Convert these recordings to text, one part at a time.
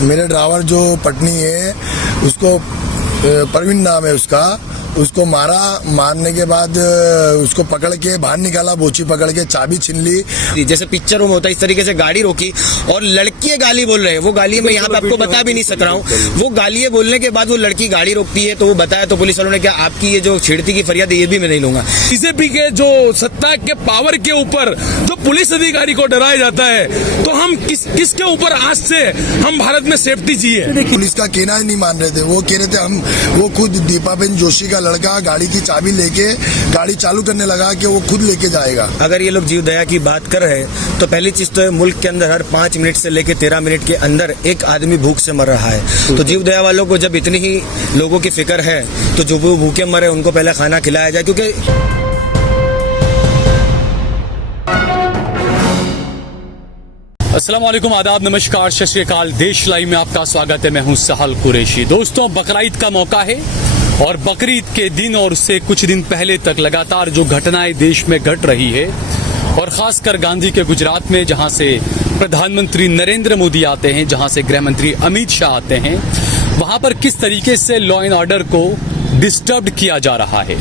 मेरे ड्राइवर जो पटनी है उसको प्रवीण नाम है उसको मारने के बाद उसको पकड़ के बाहर निकाला, बोची पकड़ के चाबी छीन ली। जैसे पिक्चरों में होता है इस तरीके से गाड़ी रोकी और लड़की गाली बोल रहे हैं। वो गाली मैं यहाँ पे आपको बता भी नहीं सक रहा हूँ। वो गाली बोलने के बाद वो लड़की गाड़ी रोकती है तो वो बताया तो पुलिस वालों ने क्या आपकी ये जो छेड़ती की फरियाद है ये भी मैं नहीं लूंगा। बीजेपी के जो सत्ता के पावर के ऊपर जो पुलिस अधिकारी को डराया जाता है तो हम किसके ऊपर आज से हम भारत में सेफ्टी चाहिए। पुलिस का कहना ही नहीं मान रहे थे। वो कह रहे थे वो खुद दीपाबेन जोशी का लड़का गाड़ी की चाबी लेके गाड़ी चालू करने लगा कि वो खुद लेके जाएगा। अगर ये लोग जीव दया की बात कर रहे हैं तो पहली चीज तो है मुल्क के अंदर हर 5 मिनट से लेकर 13 मिनट के अंदर एक आदमी भूख से मर रहा है। तो जीव दया वालों को जब इतनी ही लोगों की फिक्र है तो जो वो भूखे मरे उनको पहले खाना खिलाया जाए। क्योंकि अस्सलाम वालेकुम, आदाब, नमस्कार, सत श्री अकाल। देश लाइव में आपका स्वागत है। मैं हूं सहल कुरैशी। दोस्तों, बकरीद का मौका है और बकरीद के दिन और उससे कुछ दिन पहले तक लगातार जो घटनाएं देश में घट रही है और खासकर गांधी के गुजरात में जहां से प्रधानमंत्री नरेंद्र मोदी आते हैं, जहां से गृह मंत्री अमित शाह आते हैं, वहां पर किस तरीके से लॉ एंड ऑर्डर को डिस्टर्ब किया जा रहा है,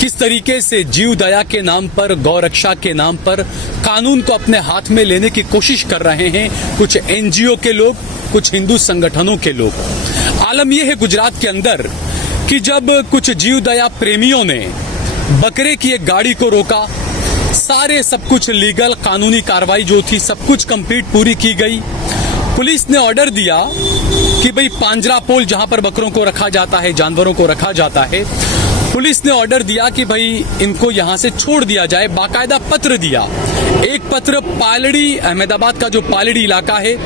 किस तरीके से जीव दया के नाम पर, गौ रक्षा के नाम पर कानून को अपने हाथ में लेने की कोशिश कर रहे हैं कुछ एनजीओ के लोग, कुछ हिंदू संगठनों के लोग। आलम यह है गुजरात के अंदर कि जब कुछ जीव दया प्रेमियों ने बकरे की एक गाड़ी को रोका, सारे सब कुछ लीगल कानूनी कार्रवाई जो थी सब कुछ कंप्लीट पूरी की गई। पुलिस ने ऑर्डर दिया कि भाई पांजरा पोल जहां पर बकरों को रखा जाता है, जानवरों को रखा जाता है, पुलिस ने ऑर्डर दिया कि भाई इनको यहां से छोड़ दिया जाए। बाकायदा पत्र दिया। एक पत्र पालड़ी, अहमदाबाद का जो पालड़ी इलाका है,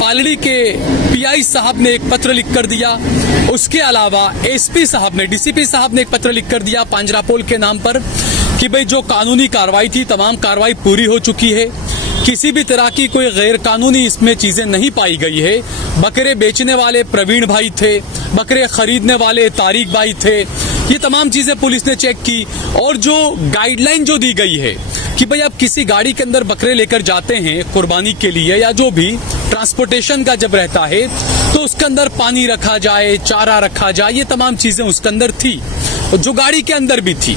पालड़ी के पीआई साहब ने एक पत्र लिखकर दिया। उसके अलावा एसपी साहब ने, डीसीपी साहब ने एक पत्र लिखकर दिया पांजरा पोल के नाम पर कि भाई जो कानूनी कार्रवाई थी तमाम कार्रवाई पूरी हो चुकी है, किसी भी तरह की कोई गैर कानूनी इसमें चीजें नहीं पाई गई है। बकरे बेचने वाले प्रवीण भाई थे, बकरे खरीदने वाले तारिक भाई थे, ये तमाम चीजें पुलिस ने चेक की। और जो गाइडलाइन जो दी गई है कि भाई आप किसी गाड़ी के अंदर बकरे लेकर जाते हैं कुर्बानी के लिए या जो भी ट्रांसपोर्टेशन का जब रहता है तो उसके अंदर पानी रखा जाए, चारा रखा जाए, ये तमाम चीजें उसके अंदर थी जो गाड़ी के अंदर भी थी।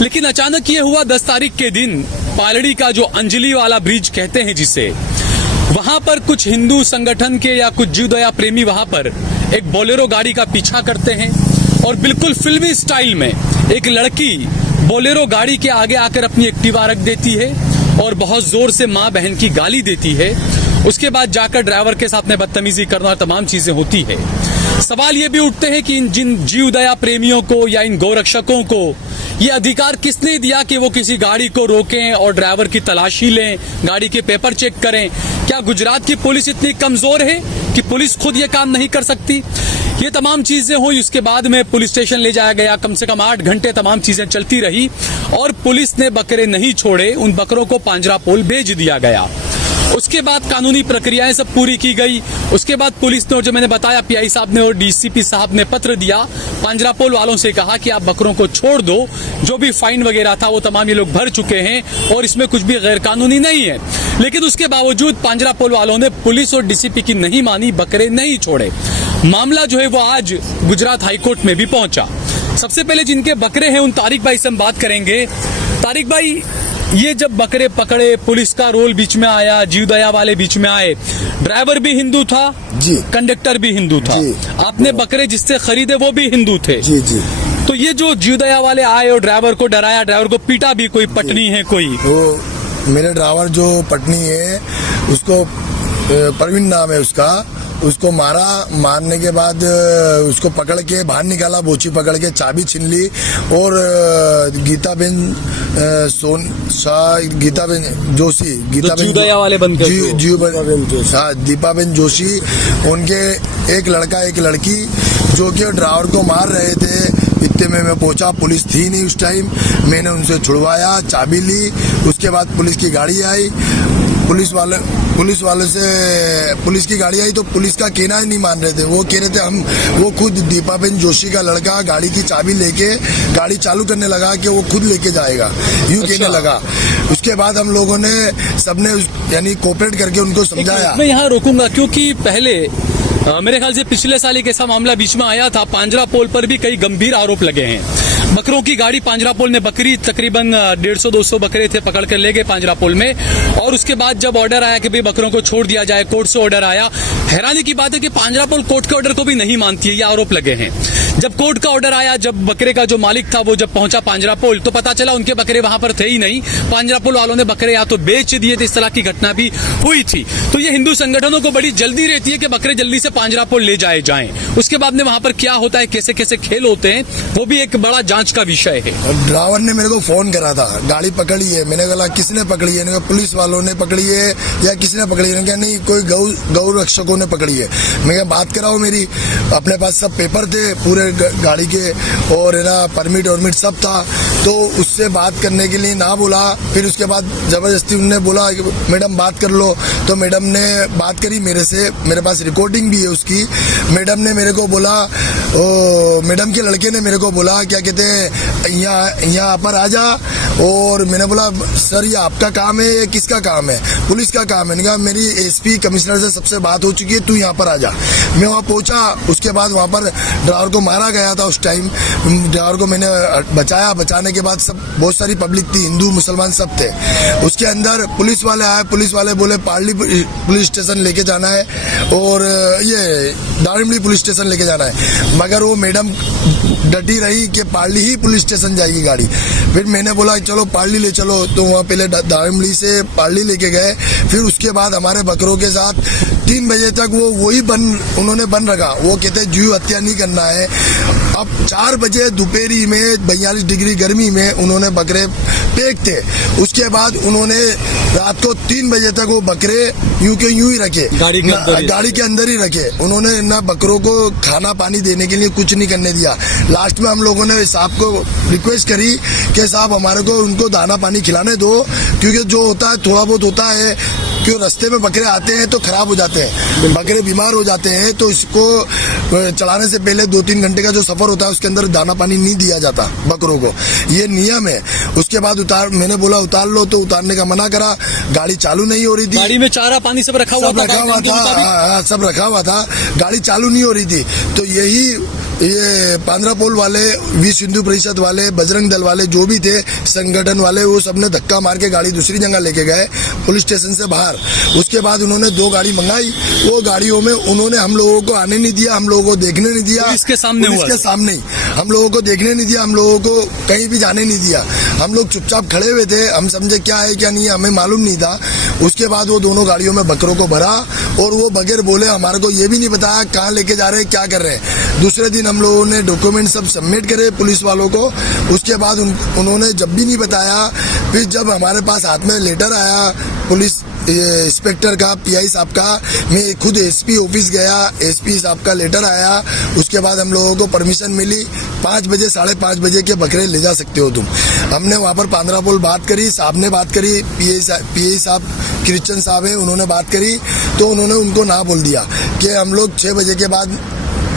लेकिन अचानक ये हुआ 10 तारीख के दिन, पालड़ी का जो अंजलि वाला ब्रिज कहते हैं जिसे, वहां पर कुछ हिंदू संगठन के या कुछ जीव दया प्रेमी वहां पर एक बोलेरो गाड़ी का पीछा करते हैं और बिल्कुल फिल्मी स्टाइल में एक लड़की बोलेरो गाड़ी के आगे आकर अपनी एक्टिवा रख देती है और बहुत जोर से माँ बहन की गाली देती है। उसके बाद जाकर ड्राइवर के साथ में बदतमीजी करना और तमाम चीजें होती है। सवाल ये भी उठते हैं कि इन जिन जीव दया प्रेमियों को या इन गौरक्षकों को ये अधिकार किसने दिया कि वो किसी गाड़ी को रोकें और ड्राइवर की तलाशी लें, गाड़ी के पेपर चेक करें। क्या गुजरात की पुलिस इतनी कमजोर है कि पुलिस खुद ये काम नहीं कर सकती? ये तमाम चीजें हुई। उसके बाद में पुलिस स्टेशन ले जाया गया, कम से कम 8 घंटे तमाम चीजें चलती रही और पुलिस ने बकरे नहीं छोड़े, उन बकरों को पांजरा पोल भेज दिया गया। उसके बाद कानूनी प्रक्रियाएं सब पूरी की गई। उसके बाद पुलिस ने, जो मैंने बताया, पीआई साहब ने और डीसीपी साहब ने पत्र दिया, पांजरा पोल वालों से कहा कि आप बकरों को छोड़ दो, जो भी फाइन वगैरह था वो तमाम ये लोग भर चुके हैं और इसमें कुछ भी गैर कानूनी नहीं है। लेकिन उसके बावजूद पांजरा पोल वालों ने पुलिस और डीसीपी की नहीं मानी, बकरे नहीं छोड़े। मामला जो है वो आज गुजरात हाईकोर्ट में भी पहुंचा। सबसे पहले जिनके बकरे हैं उन तारिक भाई से हम बात करेंगे। तारिक भाई, ये जब बकरे पकड़े, पुलिस का रोल बीच में आया, जीव दया वाले बीच में आए, ड्राइवर भी हिंदू था जी, कंडक्टर भी हिंदू था जी, आपने बकरे जिससे खरीदे वो भी हिंदू थे जी जी। तो ये जो जीव दया वाले आए और ड्राइवर को डराया, ड्राइवर को पीटा भी, कोई पटनी है कोई, तो मेरे ड्राइवर जो पटनी है उसको प्रवीण नाम है उसको मारने के बाद उसको पकड़ के बाहर निकाला, बोची पकड़ के चाबी छीन ली और गीताबेन जोशी, दीपाबेन जोशी, उनके एक लड़का एक लड़की जो कि ड्राइवर को मार रहे थे। इतने में मैं पहुंचा, पुलिस थी नहीं उस टाइम, मैंने उनसे छुड़वाया, चाबी ली। उसके बाद पुलिस की गाड़ी आई, पुलिस की गाड़ी आई तो पुलिस का कहना ही नहीं मान रहे थे। वो कह रहे थे वो खुद दीपाबेन जोशी का लड़का गाड़ी की चाबी लेके गाड़ी चालू करने लगा कि वो खुद लेके जाएगा, यूं कहने लगा। उसके बाद हम लोगों ने सबने यानी कोऑपरेट करके उनको समझाया। मैं यहाँ रोकूंगा क्योंकि पहले मेरे ख्याल से पिछले साल एक ऐसा मामला बीच में आया था, पांजरा पोल पर भी कई गंभीर आरोप लगे हैं। बकरों की गाड़ी पांजरा पोल ने बकरी तकरीबन 150-200 बकरे थे, पकड़ कर ले गए पांजरा पोल में, और उसके बाद जब ऑर्डर आया कि भाई बकरों को छोड़ दिया जाए, कोर्ट से ऑर्डर आया। हैरानी की बात है कि पांजरा पोल कोर्ट के ऑर्डर को भी नहीं मानती है, ये आरोप लगे हैं। जब कोर्ट का ऑर्डर आया, जब बकरे का जो मालिक था वो जब पहुंचा पांजरा पोल, तो पता चला उनके बकरे वहां पर थे ही नहीं। पांजरा पोल वालों ने बकरे या तो बेच दिए थे, इस तरह की घटना भी हुई थी। तो ये हिंदू संगठनों को बड़ी जल्दी रहती है कि बकरे जल्दी से पांजरा पोल ले जाए जाएं। उसके बाद में वहां पर क्या होता है, कैसे कैसे खेल होते हैं, वो भी एक बड़ा जांच का विषय है। ड्राइवर ने मेरे को फोन करा था, गाड़ी पकड़ी है। मैंने कहा किसने पकड़ी है? मैंने कहा पुलिस वालों ने पकड़ी है या किसने पकड़ी है? नहीं, कोई गौ रक्षकों ने पकड़ी है। मैं कहा बात कराओ मेरी। अपने पास सब पेपर थे पूरे गाड़ी के, और है ना परमिट वर्मिट सब था। तो उससे बात करने के लिए ना बोला। फिर उसके बाद जबरदस्ती उन्होंने बोला मैडम बात कर लो। तो मैडम ने बात करी मेरे से, मेरे पास रिकॉर्डिंग भी है उसकी। मैडम ने मेरे को बोला, मैडम के लड़के ने मेरे को बोला क्या कहते हैं, यहाँ पर आ जा। और मैंने बोला सर ये आपका काम है या किसका काम है? पुलिस का काम है। मैंने कहा मेरी एसपी कमिश्नर से सबसे बात हो चुकी है, तू यहाँ पर आ जा। मैं वहाँ पहुंचा। उसके बाद वहाँ पर ड्राइवर को मारा गया था। उस टाइम ड्राइवर को मैंने बचाया। बचाने के बाद सब बहुत सारी पब्लिक थी, हिंदू मुसलमान सब थे। उसके अंदर पुलिस वाले आए। पुलिस वाले बोले पार्ली पुलिस स्टेशन लेके जाना है और ये दारिमली पुलिस स्टेशन लेके जाना है। मगर वो मैडम डटी रही कि पार्ली ही पुलिस स्टेशन जाएगी गाड़ी। फिर मैंने बोला चलो पार्ली ले चलो। तो वहाँ पहले दारिमली से पार्ली लेके गए। फिर उसके बाद हमारे बकरों के साथ 3 बजे तक वो वही उन्होंने बन रखा। वो कहते जीव हत्या नहीं करना है। अब 4 बजे दोपहरी में 42 डिग्री गर्मी में उन्होंने बकरे फेंक थे। उसके बाद उन्होंने रात को 3 बजे तक वो बकरे यूं के यूं ही रखे, गाड़ी के अंदर ही रखे। उन्होंने ना बकरों को खाना पानी देने के लिए कुछ नहीं करने दिया। लास्ट में हम लोगों ने साहब को रिक्वेस्ट करी कि साहब हमारे को उनको दाना पानी खिलाने दो, क्योंकि जो होता है थोड़ा बहुत होता है, क्यों रास्ते में बकरे आते हैं तो खराब हो जाते हैं, बकरे बीमार हो जाते हैं। तो इसको चलाने से पहले 2-3 घंटे का जो सफर होता है उसके अंदर दाना पानी नहीं दिया जाता बकरों को, ये नियम है। उसके बाद मैंने बोला उतार लो, तो उतारने का मना करा। गाड़ी चालू नहीं हो रही थी। गाड़ी में चारा पानी सब रखा हुआ था, सब रखा हुआ था। गाड़ी चालू नहीं हो रही थी। तो ये पांजरा पोल वाले, विश्व हिंदू परिषद वाले, बजरंग दल वाले, जो भी थे संगठन वाले, वो सबने धक्का मार के गाड़ी दूसरी जगह लेके गए पुलिस स्टेशन से बाहर। उसके बाद उन्होंने 2 गाड़ी मंगाई। वो गाड़ियों में उन्होंने हम लोगों को आने नहीं दिया, हम लोगों को देखने नहीं दिया। इसके सामने हम लोगों को देखने नहीं दिया, हम लोगों को कहीं भी जाने नहीं दिया। हम लोग चुपचाप खड़े हुए थे। हम समझे क्या है क्या नहीं है, हमें मालूम नहीं था। उसके बाद वो दोनों गाड़ियों में बकरों को भरा और वो बगैर बोले हमारे को ये भी नहीं बताया कहाँ लेके जा रहे हैं, क्या कर रहे हैं। दूसरे दिन हम लोगों ने डॉक्यूमेंट सब सबमिट करे पुलिस वालों को। उसके बाद उन्होंने जब भी नहीं बताया। फिर जब हमारे पास हाथ में लेटर आया पुलिस इंस्पेक्टर का, पीआई साहब का, मैं खुद एसपी ऑफिस गया, एसपी साहब का लेटर आया। उसके बाद हम लोगों को परमिशन मिली, 5 बजे 5:30 बजे के बकरे ले जा सकते हो तुम। हमने वहाँ पर पांजरा पोल बात करी, साहब ने बात करी, पीआई साहब क्रिश्चियन साहब है, उन्होंने बात करी। तो उन्होंने उनको ना बोल दिया कि हम लोग 6 बजे के बाद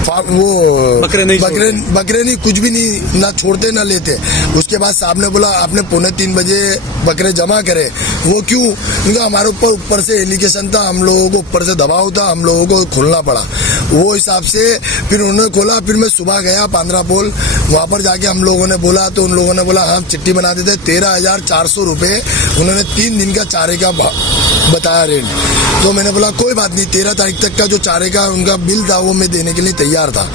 वो बकरे नहीं, कुछ भी नहीं, ना छोड़ते ना लेते। उसके बाद साहब ने बोला आपने 2:45 बजे बकरे जमा करे। वो क्यों? क्योंकि हमारे ऊपर से एलिगेशन था, हम लोगों को ऊपर से दबाव था, हम लोगों को खोलना पड़ा। वो हिसाब से फिर उन्होंने खोला। फिर मैं सुबह गया पांजरा पोल, वहाँ पर जाके हम लोगों ने बोला, तो उन लोगों ने बोला हाँ चिट्ठी बना देते। 13,400 रुपये उन्होंने 3 दिन का चारे का बताया रेट। तो मैंने बोला कोई बात नहीं, 13 तारीख तक का जो चारे का उनका बिल था वो मैं देने के लिए तैयार था।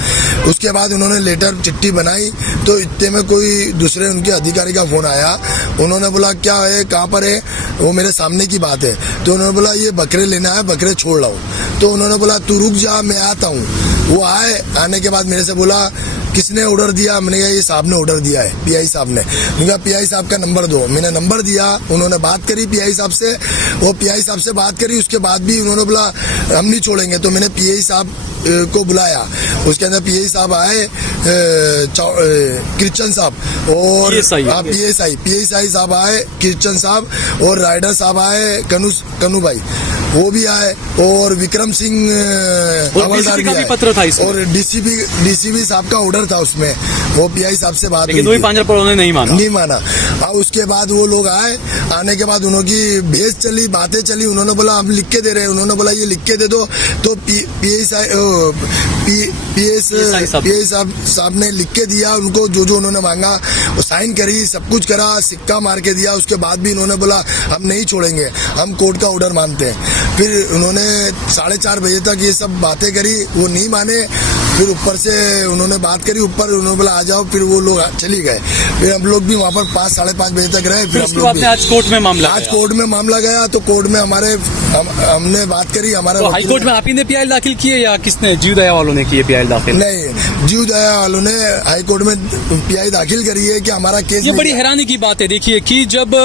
उसके बाद उन्होंने लेटर चिट्ठी बनाई। तो इतने में कोई दूसरे उनके अधिकारी का फोन आया। उन्होंने बोला क्या है, कहाँ पर है? वो मेरे सामने की बात है। तो उन्होंने बोला ये बकरे लेना है, बकरे छोड़ लाओ। तो उन्होंने बोला तू रुक जा, मैं आता हूँ। वो आए, आने के बाद मेरे से बोला किसने ऑर्डर दिया? मैंने कहा ये साहब ने ऑर्डर दिया है, पीआई साहब ने। मैंने कहा पीआई साहब का नंबर दो। मैंने नंबर दिया, उन्होंने बात करी पीआई साहब से। वो पीआई साहब से बात करी, उसके बाद भी उन्होंने बोला हम नहीं छोड़ेंगे। तो मैंने पीआई साहब को बुलाया। उसके अंदर पीआई साहब आए, क्रिश्चियन साहब और पीएसआई साहब आए, क्रिश्चियन साहब, और राइडर साहब आए, कनू भाई वो भी आए, और विक्रम सिंह हवलदार भी आए। पत्र था इसमें। और डीसीपी साहब का ऑर्डर था उसमें। वो पीआई साहब से बात हुई, पांजरा पोल उन्होंने नहीं माना। और उसके बाद वो लोग आए। आने के बाद उनकी भेज चली, बातें चली। उन्होंने बोला हम लिख के दे रहे हैं। उन्होंने बोला ये लिख के दे दो। तो पीआई पीएस साहब ने लिख के दिया उनको, जो जो उन्होंने मांगा वो साइन करी, सब कुछ करा, सिक्का मार के दिया। उसके बाद भी इन्होंने बोला हम नहीं छोड़ेंगे, हम कोर्ट का ऑर्डर मानते हैं। फिर उन्होंने 4:30 बजे तक ये सब बातें करी, वो नहीं माने। फिर ऊपर से उन्होंने बात करी, ऊपर उन्होंने बोला आ जाओ, फिर वो लोग चली गए। फिर हम लोग भी वहाँ पर 5 साढ़े 5 बजे तक रहे। फिर हम लोग आज कोर्ट में मामला आज कोर्ट में मामला गया, तो कोर्ट में हमने बात करी, हमारा तो हाईकोर्ट में आप ही ने पीआई दाखिल किए या किसने, जीव दया वालों ने किए पीआई दाखिल? नहीं, जीव दया वालों ने हाईकोर्ट में पीआई दाखिल करी है कि हमारा केस। ये बड़ी हैरानी की बात है देखिए कि जब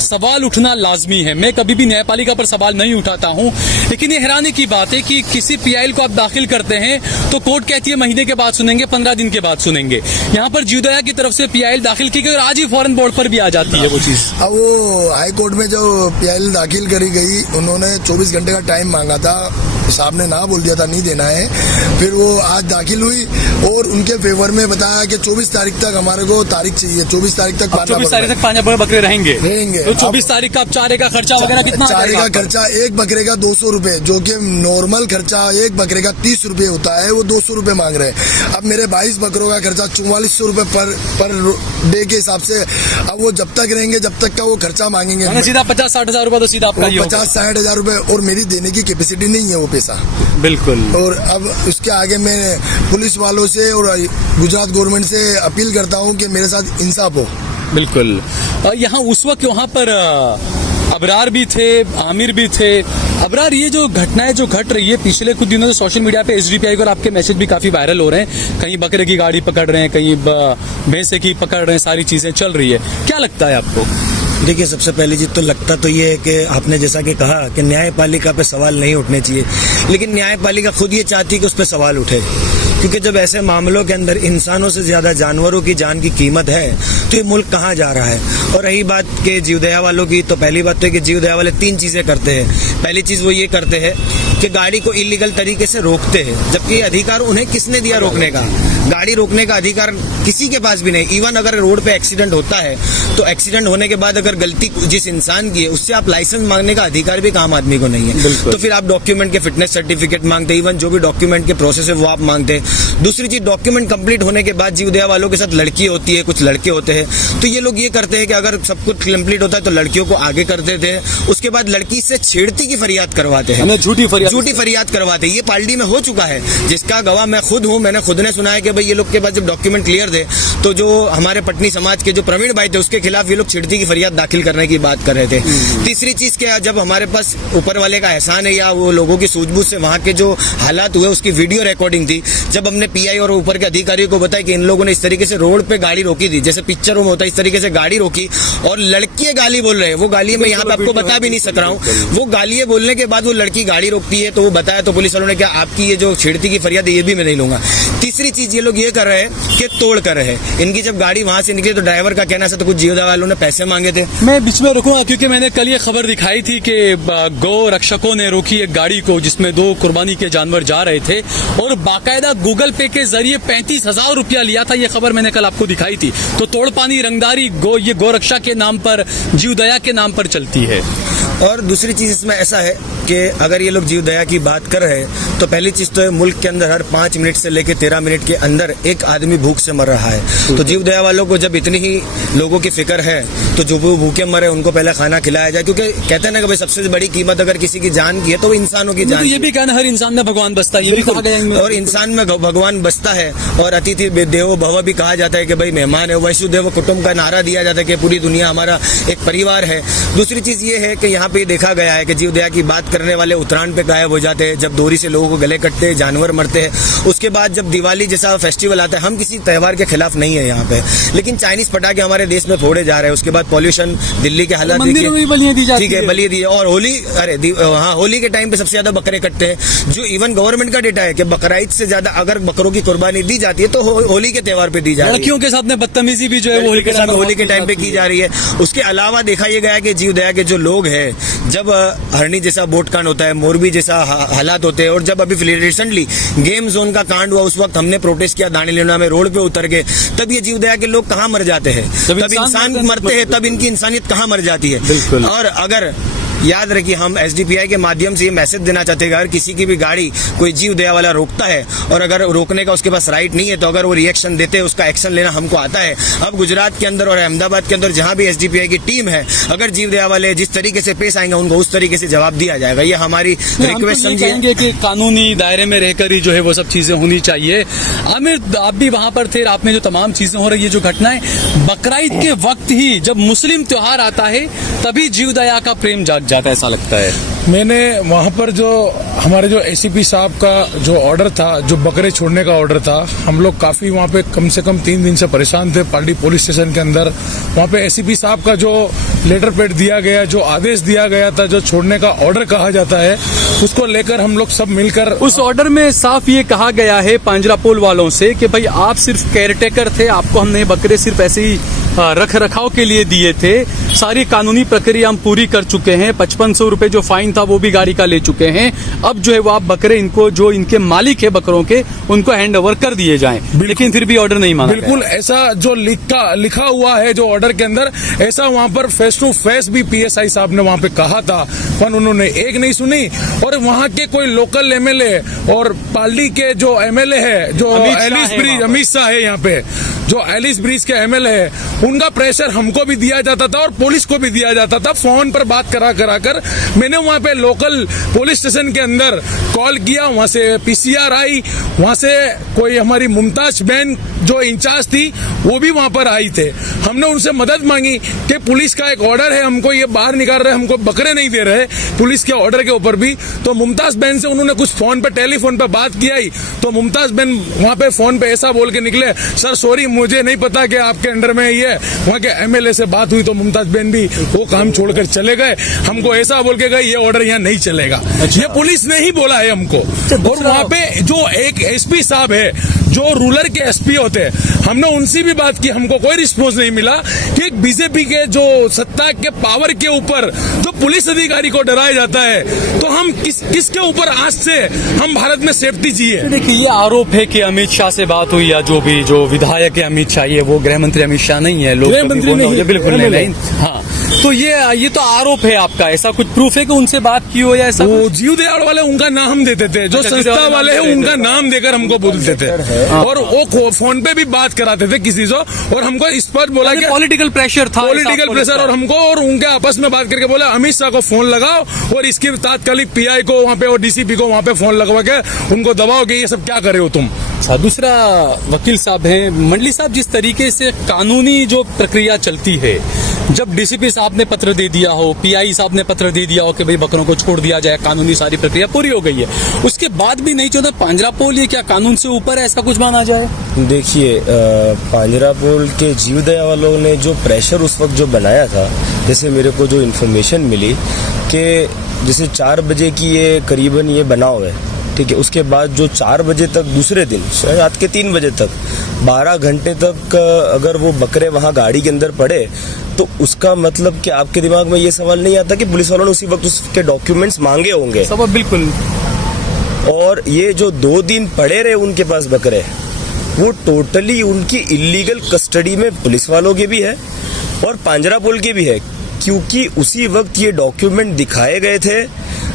सवाल उठना लाजमी है, मैं कभी भी न्यायपालिका पर सवाल नहीं उठाता हूं, लेकिन ये हैरानी की बात है कि किसी पीआई को आप दाखिल करते हैं तो कोर्ट कहती है महीने के बाद सुनेंगे, 15 दिन के बाद सुनेंगे। यहाँ पर जीव दया की तरफ से पीआई दाखिल की गई और आज ही फौरन बोर्ड पर भी आ जाती है वो चीज। अब वो हाईकोर्ट में जो पीआई दाखिल करी गई, उन्होंने 24 घंटे का टाइम मांगा था, साहब ने ना बोल दिया था नहीं देना है। फिर वो आज दाखिल हुई और उनके फेवर में बताया कि 24 तारीख तक हमारे को तारीख चाहिए, 24 तारीख तक 24 तारीख तक 5 बकरे रहेंगे। तो 24 तारीख का चारे का खर्चा वगैरह कितना? चारे का खर्चा एक बकरे का 200 रुपए, जो कि नॉर्मल खर्चा एक बकरे का 30 रुपए होता है, वो 200 रुपए मांग रहे हैं। अब मेरे 22 बकरों का खर्चा 4400 रुपए पर डे के हिसाब से। अब वो जब तक रहेंगे जब तक का वो खर्चा मांगेंगे, सीधा 50-60 हजार रुपए तो सीधा आपका 50-60 हजार रुपए, और मेरी देने की कैपेसिटी नहीं है वो पैसा। बिल्कुल। और अब उसके आगे मैं पुलिस वालों से और गुजरात गवर्नमेंट से अपील करता हूं कि मेरे साथ इंसाफ हो। बिल्कुल। यहाँ उस वक्त वहाँ पर अबरार भी थे, आमिर भी थे। अबरार, ये जो घटनाएं जो घट रही है पिछले कुछ दिनों से सोशल मीडिया पे एसडीपीआई और आपके मैसेज भी काफी वायरल हो रहे हैं, कहीं बकरे की गाड़ी पकड़ रहे हैं, कहीं भैंसे की पकड़ रहे हैं, सारी चीजें चल रही है, क्या लगता है आपको? देखिए, सबसे पहली चीज तो लगता तो ये है कि आपने जैसा कि कहा कि न्यायपालिका पे सवाल नहीं उठने चाहिए, लेकिन न्यायपालिका खुद ये चाहती है कि उस पर सवाल उठे, क्योंकि जब ऐसे मामलों के अंदर इंसानों से ज्यादा जानवरों की जान की कीमत है तो ये मुल्क कहाँ जा रहा है। और रही बात के जीवदया वालों की, तो पहली बात तो है कि जीवदया वाले 3 चीजें करते हैं। पहली चीज वो ये करते हैं कि गाड़ी को इलीगल तरीके से रोकते हैं, जबकि अधिकार उन्हें किसने दिया रोकने का? गाड़ी रोकने का अधिकार किसी के पास भी नहीं। इवन अगर रोड पे एक्सीडेंट होता है तो एक्सीडेंट होने के बाद अगर गलती जिस इंसान की है उससे आप लाइसेंस मांगने का अधिकार भी आम आदमी को नहीं है। तो फिर आप डॉक्यूमेंट के फिटनेस सर्टिफिकेट मांगते, इवन जो भी डॉक्यूमेंट के प्रोसेस है वो आप मांगते हैं। दूसरी चीज, डॉक्यूमेंट कंप्लीट होने के बाद जीवदया वालों के साथ लड़की होती है, कुछ लड़के होते हैं, तो ये लोग ये करते हैं कि अगर सब कुछ कंप्लीट होता है तो लड़कियों को आगे कर देते हैं, उसके बाद लड़की से छेड़ती की फरियाद करवाते हैं, झूठी फरियाद करवाते हैं। ये पार्टी में हो चुका है, जिसका गवाह मैं खुद हूँ। मैंने खुद ने सुना है कि भाई ये लोग के पास जब डॉक्यूमेंट क्लियर थे तो जो हमारे पटनी समाज के जो प्रवीण भाई थे उसके खिलाफ ये लोग छेड़ती की फरियाद दाखिल करने की बात कर रहे थे। तीसरी चीज क्या, जब हमारे पास ऊपर वाले का एहसान है या वो लोगों की सूझबूझ से वहां के जो हालात हुए उसकी वीडियो रिकॉर्डिंग थी, जब हमने पीआई और ऊपर के अधिकारियों को बताया कि इन लोगों ने इस तरीके से रोड पे गाड़ी रोकी थी, जैसे पिक्चरों में होता है इस तरीके से गाड़ी रोकी, और लड़की गाली बोल रहे हैं, वो गाली मैं यहाँ पे आपको बता भी नहीं सक रहा हूँ, वो गाली बोलने के बाद वो लड़की गाड़ी रोकती है, तो वो बताया तो पुलिस वालों ने क्या आपकी ये जो छेड़ती की फरियाद है ये भी मैं नहीं लूंगा। तीसरी चीज ये लोग ये कर रहे हैं कि तोड़ कर रहे हैं। इनकी जब गाड़ी वहां से निकली तो ड्राइवर का कहना था तो कुछ जीवदया वालों ने पैसे मांगे थे। मैं बीच में रुकूंगा क्योंकि मैंने कल ये खबर दिखाई थी कि गौ रक्षकों ने रोकी एक गाड़ी को जिसमें 2 कुर्बानी के जानवर जा रहे थे और बाकायदा गूगल पे के जरिए 35,000 रुपया लिया था। ये खबर मैंने कल आपको दिखाई थी। तो तोड़पानी रंगदारी ये गौ रक्षा के नाम पर, जीवदया के नाम पर चलती है। और दूसरी चीज इसमें ऐसा है कि अगर ये लोग जीवदया की बात कर रहे हैं तो पहली चीज तो है मुल्क के अंदर हर 5 मिनट से लेकर 13 मिनट के अंदर एक आदमी भूख से मर रहा है। तो जीवदया वालों को जब इतनी ही लोगों की फिक्र है तो जो भी भूखे मरे उनको पहले खाना खिलाया जाए, क्योंकि कहते हैं ना कि भाई सबसे बड़ी कीमत अगर किसी की जान की है तो वो इंसानों की जान। ये भी कहना हर इंसान में भगवान बसता है, ये भी कहा गया और इंसान में भगवान बसता है। और अतिथि देवो भव भी कहा जाता है कि भाई मेहमान है, वैसुदेव कुटुंब का नारा दिया जाता है कि पूरी दुनिया हमारा एक परिवार है। दूसरी चीज ये है कि यहाँ पे देखा गया है कि जीवदया की बात करने वाले उत्तरायण पे गायब हो जाते हैं, जब दोरी से लोगों को गले कटते हैं, जानवर मरते हैं। उसके बाद जब दिवाली जैसा फेस्टिवल आता है, हम किसी त्योहार के खिलाफ नहीं है यहाँ पे, लेकिन चाइनीज पटाखे हमारे देश में फोड़े जा रहे हैं। उसके बाद पॉल्यूशन, दिल्ली के हालात देखिए, ठीक है बलि दी। और होली, अरे हाँ, होली के टाइम पे सबसे ज्यादा बकरे कटते हैं, जो इवन गवर्नमेंट का डेटा है कि बकराईद से ज्यादा अगर बकरों की कुर्बानी दी जाती है तो होली के त्योहार पे दी जाती है। लड़कियों के साथ में बदतमीजी भी जो है होली के टाइम पे की जा रही है। उसके अलावा देखा यह गया कि जीवदया के जो लोग हैं, जब हरणी जैसा बोट कांड होता है, मोरबी जैसा हालात होते हैं, और जब अभी रिसेंटली गेम जोन का कांड हुआ उस वक्त हमने प्रोटेस्ट किया, दानी लेना में रोड पे उतर के, तब ये जीवदया के लोग कहाँ मर जाते हैं, तब इंसान मरते हैं, तब इनकी इंसानियत कहाँ मर जाती है। और अगर याद रखिए, हम SDPI के माध्यम से ये मैसेज देना चाहते हैं कि अगर किसी की भी गाड़ी कोई जीव दया वाला रोकता है और अगर रोकने का उसके पास राइट नहीं है तो अगर वो रिएक्शन देते हैं उसका एक्शन लेना हमको आता है। अब गुजरात के अंदर और अहमदाबाद के अंदर जहां भी SDPI की टीम है, अगर जीव दया वाले जिस तरीके से पेश आएंगे उनको उस तरीके से जवाब दिया जाएगा। ये हमारी रिक्वेस्ट समझिए। कहेंगे कि कानूनी दायरे में रहकर ही जो है वो सब चीजें होनी चाहिए। आमिर, आप भी वहां पर थे, आपने जो तमाम चीजें हो रही है, जो घटनाएं बकरीद के वक्त ही जब मुस्लिम त्योहार आता है तभी जीव दया का प्रेम जाग जाता है, ऐसा लगता है। मैंने वहाँ पर जो हमारे जो ACP साहब का जो ऑर्डर था, जो बकरे छोड़ने का ऑर्डर था, हम लोग काफी वहाँ पे कम से कम 3 दिन से परेशान थे पालड़ी पुलिस स्टेशन के अंदर। वहाँ पे ACP साहब का जो लेटर पैड दिया गया, जो आदेश दिया गया था, जो छोड़ने का ऑर्डर कहा जाता है, उसको लेकर हम लोग सब मिलकर उस ऑर्डर में साफ ये कहा गया है पांजरापोल वालों से कि भाई आप सिर्फ केयरटेकर थे, आपको हमने बकरे सिर्फ ऐसे ही रख रखाव के लिए दिए थे, सारी कानूनी प्रक्रिया हम पूरी कर चुके हैं, 5500 रुपए जो फाइन था वो भी गाड़ी का ले चुके हैं, अब जो है वो आप बकरे इनको जो इनके मालिक है बकरों के उनको हैंड ओवर कर दिए जाएं। लेकिन फिर भी ऑर्डर नहीं माना गया। बिल्कुल ऐसा जो लिखा हुआ है जो ऑर्डर के अंदर, ऐसा वहाँ पर फेस टू फेस भी PSI साहब ने वहाँ पे कहा था, पर उन्होंने एक नहीं सुनी। और वहाँ के कोई लोकल MLA और पालड़ी के जो MLA है, जो एलिस ब्रिज, अमित शाह है यहाँ पे, जो एलिस ब्रिज के MLA है, उनका प्रेशर हमको भी दिया जाता था और पुलिस को भी दिया जाता था। फोन पर बात करा कर मैंने वहाँ पे लोकल पुलिस स्टेशन के अंदर कॉल किया, वहाँ से PCR आई, वहाँ से कोई हमारी मुमताज बहन जो इंचार्ज थी वो भी वहाँ पर आई थे। हमने उनसे मदद मांगी कि पुलिस का एक ऑर्डर है, हमको ये बाहर निकाल रहे, हमको बकरे नहीं दे रहे पुलिस के ऑर्डर के ऊपर भी। तो मुमताज बहन से उन्होंने कुछ फोन पे टेलीफोन पे बात किया ही, तो मुमताज बहन वहाँ पे फोन पे ऐसा बोल के निकले, सर सॉरी मुझे नहीं पता कि आपके अंडर में ये। वहाँ के MLA से बात हुई तो मुमताज बहन भी वो काम छोड़कर चले गए, हमको ऐसा बोल के गए ये ऑर्डर यहाँ नहीं चलेगा। ये पुलिस ने ही बोला है हमको। और वहाँ पे जो एक SP साहब है जो रूरल के SP होते हैं, हमने उनसे भी बात की, हमको कोई रिस्पॉन्स नहीं मिला कि एक BJP के जो सत्ता के पावर के ऊपर जो पुलिस अधिकारी को डराया जाता है, तो हम किसके ऊपर आज से हम भारत में सेफ्टी चाहिए। देखिए, ये आरोप है कि अमित शाह से बात हुई या जो भी जो विधायक है अमित शाह, ये वो गृह मंत्री अमित शाह नहीं है, लोग गृहमंत्री नहीं, बिल्कुल नहीं। हाँ, तो ये तो आरोप है आपका, ऐसा कुछ प्रूफ है कि उनसे बात की हो या ऐसा? वो जीव दयाल वाले उनका नाम देते थे, जो संस्था वाले हैं उनका नाम देकर हमको बोलते थे, और वो फोन पे भी बात कराते थे किसी से, और हमको इस पर बोला कि पॉलिटिकल प्रेशर था, पॉलिटिकल प्रेशर, और हमको और उनके आपस में बात करके बोला अमित शाह को फोन लगाओ और इसकी तात्कालिक PI को वहाँ पे और DCP को वहाँ पे फोन लगवा के उनको दबाओ कि ये सब क्या करे हो तुम। दूसरा वकील साहब हैं मंडली साहब, जिस तरीके से कानूनी जो प्रक्रिया चलती है, जब DCP साहब ने पत्र दे दिया हो, PI साहब ने पत्र दे दिया हो कि भाई बकरों को छोड़ दिया जाए, कानूनी सारी प्रक्रिया पूरी हो गई है, उसके बाद भी नहीं चाहता पांजरापोल, ये क्या कानून से ऊपर है, ऐसा कुछ माना जाए? देखिए, पांजरापोल के जीव दया वालों ने जो प्रेशर उस वक्त जो बनाया था, जैसे मेरे को जो इन्फॉर्मेशन मिली कि जैसे 4 बजे की ये करीबन ये बनाव है, ठीक है, उसके बाद जो 4 बजे तक दूसरे दिन रात के 3 बजे तक 12 घंटे तक अगर वो बकरे वहाँ गाड़ी के अंदर पड़े, तो उसका मतलब कि आपके दिमाग में ये सवाल नहीं आता कि पुलिस वालों ने उसी वक्त उसके डॉक्यूमेंट्स मांगे होंगे? सब बिल्कुल। और ये जो 2 दिन पड़े रहे उनके पास बकरे, वो टोटली उनकी इलीगल कस्टडी में पुलिस वालों के भी है और पांजरापोल के भी है, क्योंकि उसी वक्त ये डॉक्यूमेंट दिखाए गए थे,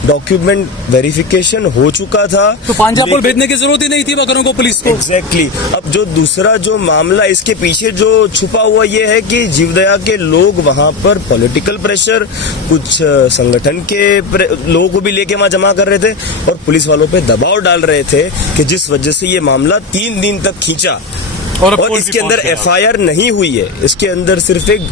डॉक्यूमेंट वेरिफिकेशन हो चुका था, तो पांजरापोल भेजने की जरूरत ही नहीं थी बकरों को पुलिस को। एग्जैक्टली। अब जो दूसरा जो मामला इसके पीछे जो छुपा हुआ ये है कि जीवदया के लोग वहां पर पॉलिटिकल प्रेशर, कुछ संगठन के लोगों को भी लेके वहां जमा कर रहे थे और पुलिस वालों पे दबाव डाल रहे थे, कि जिस वजह से ये मामला 3 दिन तक खींचा। और इसके अंदर FIR नहीं हुई है, इसके अंदर सिर्फ एक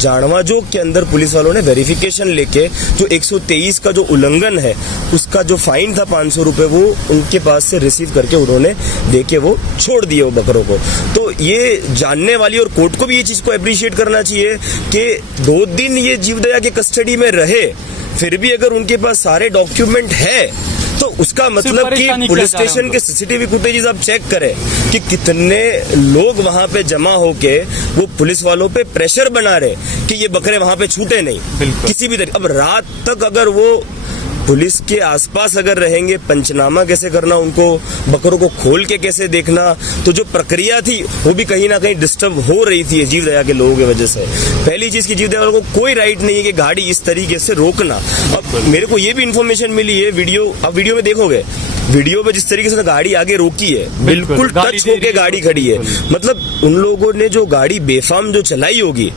जाड़वा जोग के अंदर पुलिस वालों ने वेरिफिकेशन लेके जो 123 का जो उल्लंघन है उसका जो फाइन था 500 रुपए, वो उनके पास से रिसीव करके उन्होंने देके वो छोड़ दिए वो बकरों को। तो ये जानने वाली, और कोर्ट को भी ये चीज को अप्रिशिएट करना चाहिए कि 2 दिन ये जीवदया के कस्टडी में रहे, फिर भी अगर उनके पास सारे डॉक्यूमेंट है, तो उसका मतलब कि पुलिस स्टेशन के CCTV फुटेजेस आप चेक करें कि कितने लोग वहां पे जमा होके वो पुलिस वालों पे प्रेशर बना रहे कि ये बकरे वहां पे छूटे नहीं किसी भी तरीके। अब रात तक अगर वो पुलिस के आसपास अगर रहेंगे, पंचनामा कैसे करना, उनको बकरों को खोल के कैसे देखना, तो जो प्रक्रिया थी वो भी कहीं ना कहीं डिस्टर्ब हो रही थी जीव दया के लोगों की वजह से। पहली चीज की जीव दया वालों को कोई राइट नहीं है कि गाड़ी इस तरीके से रोकना। अब मेरे को ये भी इंफॉर्मेशन मिली है, आप वीडियो में देखोगे, वीडियो में जिस तरीके से गाड़ी आगे रोकी है, बिल्कुल टच होके गाड़ी खड़ी है। मतलब उन लोगों ने जो गाड़ी बेफाम जो चलाई होगी,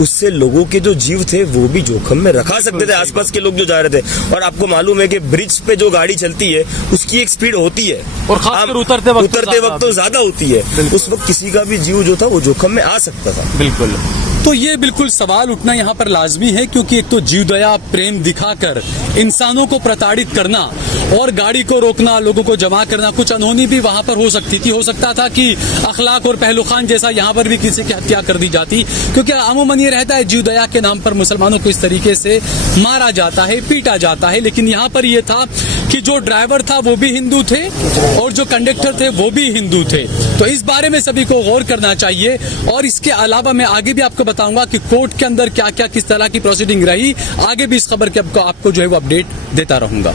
उससे लोगों के जो जीव थे वो भी जोखिम में रखा सकते थे, आसपास के लोग जो जा रहे थे। और आपको मालूम है कि ब्रिज पे जो गाड़ी चलती है उसकी एक स्पीड होती है, और खासकर उतरते वक्त तो ज्यादा होती है। उस वक्त किसी का भी जीव जो था वो जोखिम में आ सकता था। बिल्कुल। तो ये बिल्कुल सवाल उठना यहाँ पर लाजमी है, क्योंकि एक तो जीव दया प्रेम दिखाकर इंसानों को प्रताड़ित करना और गाड़ी को रोकना, लोगों को जमा करना, कुछ अनहोनी भी वहां पर हो सकती थी। हो सकता था कि अखलाक और पहलू खान जैसा यहाँ पर भी किसी की हत्या कर दी जाती, क्योंकि अमूमन ये रहता है जीव दया के नाम पर मुसलमानों को इस तरीके से मारा जाता है, पीटा जाता है। लेकिन यहाँ पर यह था कि जो ड्राइवर था वो भी हिंदू थे और जो कंडक्टर थे वो भी हिंदू थे। तो इस बारे में सभी को गौर करना चाहिए। और इसके अलावा मैं आगे भी आपको बताऊंगा कि कोर्ट के अंदर क्या क्या किस तरह की प्रोसीडिंग रही। आगे भी इस खबर के आपको जो है वो अपडेट देता रहूंगा।